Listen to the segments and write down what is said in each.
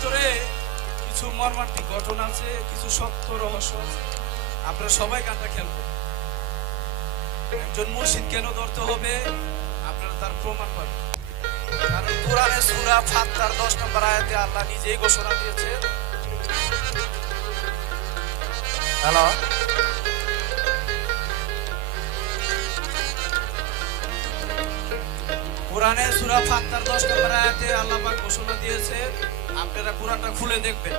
ভিতরে কিছু মর্মান্তিক ঘটনা আছে, কিছু সত্য রহস্য আছে। আপনারা সবাই গানটা খেলবেন একজন মুর্শিদ কেন ধরতে হবে, আপনারা তার প্রমাণ পাবেন। কারণ কোরআনে সূরা ফাত্তার 10 নম্বর আয়াতে আল্লাহ নিজেই ঘোষণা দিয়েছে হ্যালো? কোরআনে সূরা ফাত্তার 10 নম্বর আয়াতে আল্লাহ ঘোষণা দিয়েছে আপনারা কোরআনটা খুলে দেখবেন।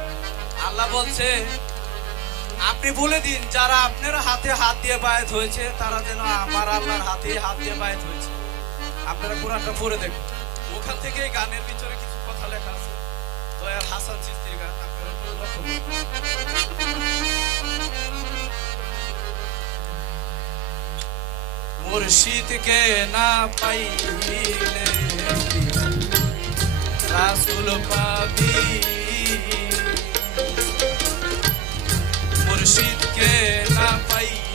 আল্লাহ বলছে, আপনি বলে দিন, যারা আপনার হাতে হাত দিয়ে বায়াত হয়েছে, তারা যেন আমার আল্লাহর হাতে হাত দিয়ে বায়াত হয়েছে। আপনারা কোরআনটা পড়ে দেখবেন ওখান থেকে গানের ভিতরে কিছু কথা লেখা আছে। দয়াল হাসান চিস্তির গান আপনারা মুর্শিদকে না পাইলে রাসুল পাবি মুর্শিদকে না পাইলে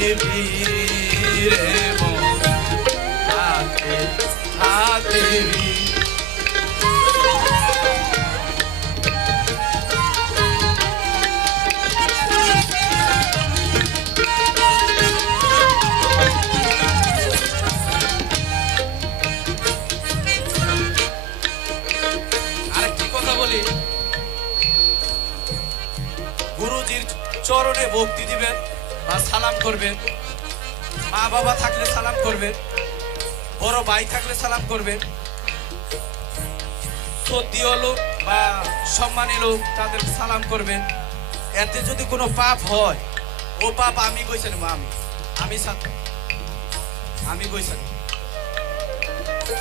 bir বা সালাম করবেন মা বাবা থাকলে সালাম করবেন বড় ভাই থাকলে সালাম করবেন শ্রদ্ধীয় লোক বা সম্মানী লোক তাদের সালাম করবেন এতে যদি কোনো পাপ হয়, ও পাপ আমি কইছেন মা আমি। আমি সাথে আমি কইছেন।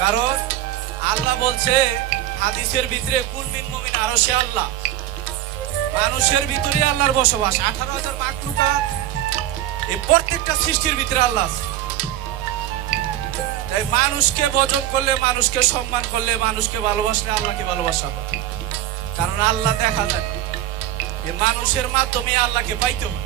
কারণ আল্লাহ বলছে, হাদিসের ভিতরে কুল মিন মুমিন আরও সে আল্লাহ। মানুষের ভিতরে আল্লাহর বসবাস। আঠারো হাজার মাকলুকাত এই প্রত্যেকটা সৃষ্টির ভিতরে আল্লাহ আছে। তাই মানুষকে ভজন করলে, মানুষকে সম্মান করলে, মানুষকে ভালোবাসলে আল্লাহকে ভালোবাসা। কারণ আল্লাহ দেখা যায়। এ মানুষের মাধ্যমে আল্লাহকে পাইতে হয়।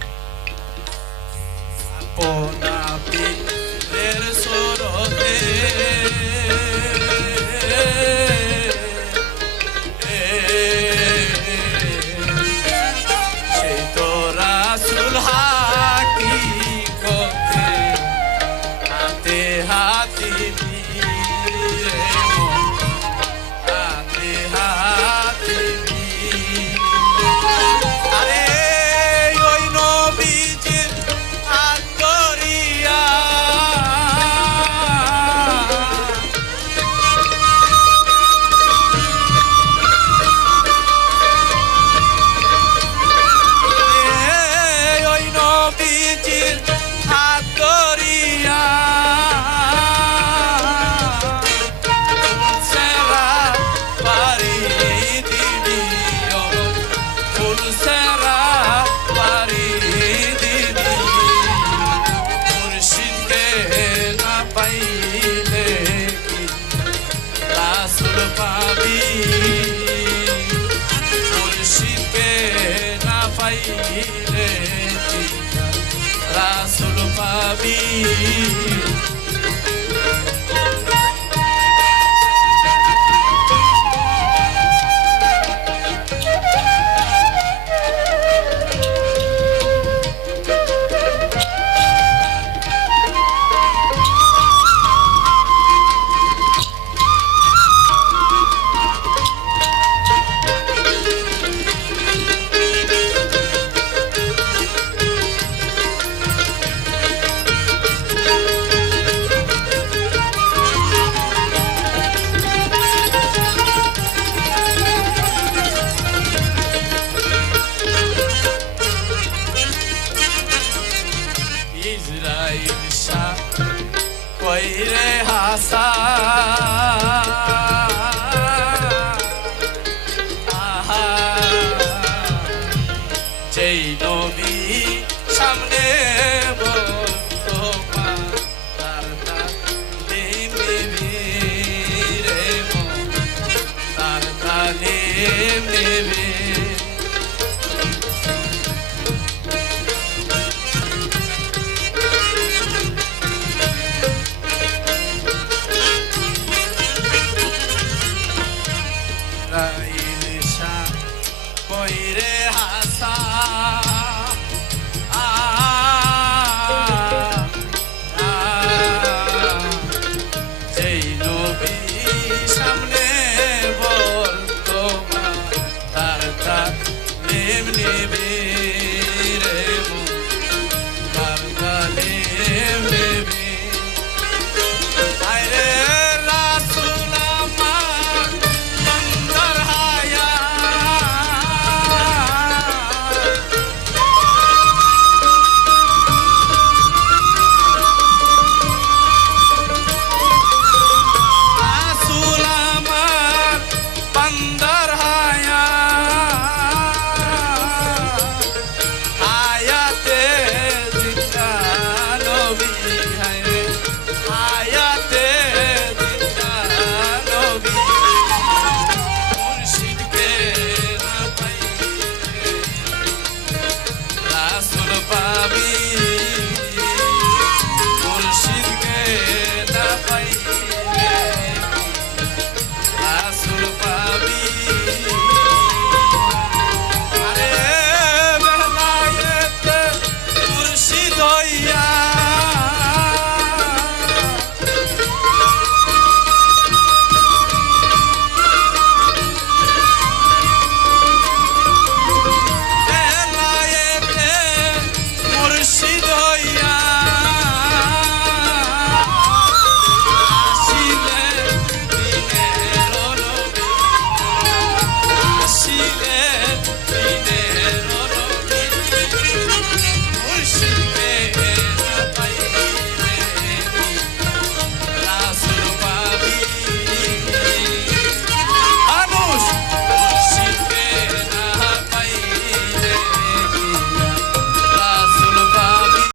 পাইলে কি রাসুল পাবি ইসরাইল শাহ কইরে হাসা যেই নবী সামনে তার তালে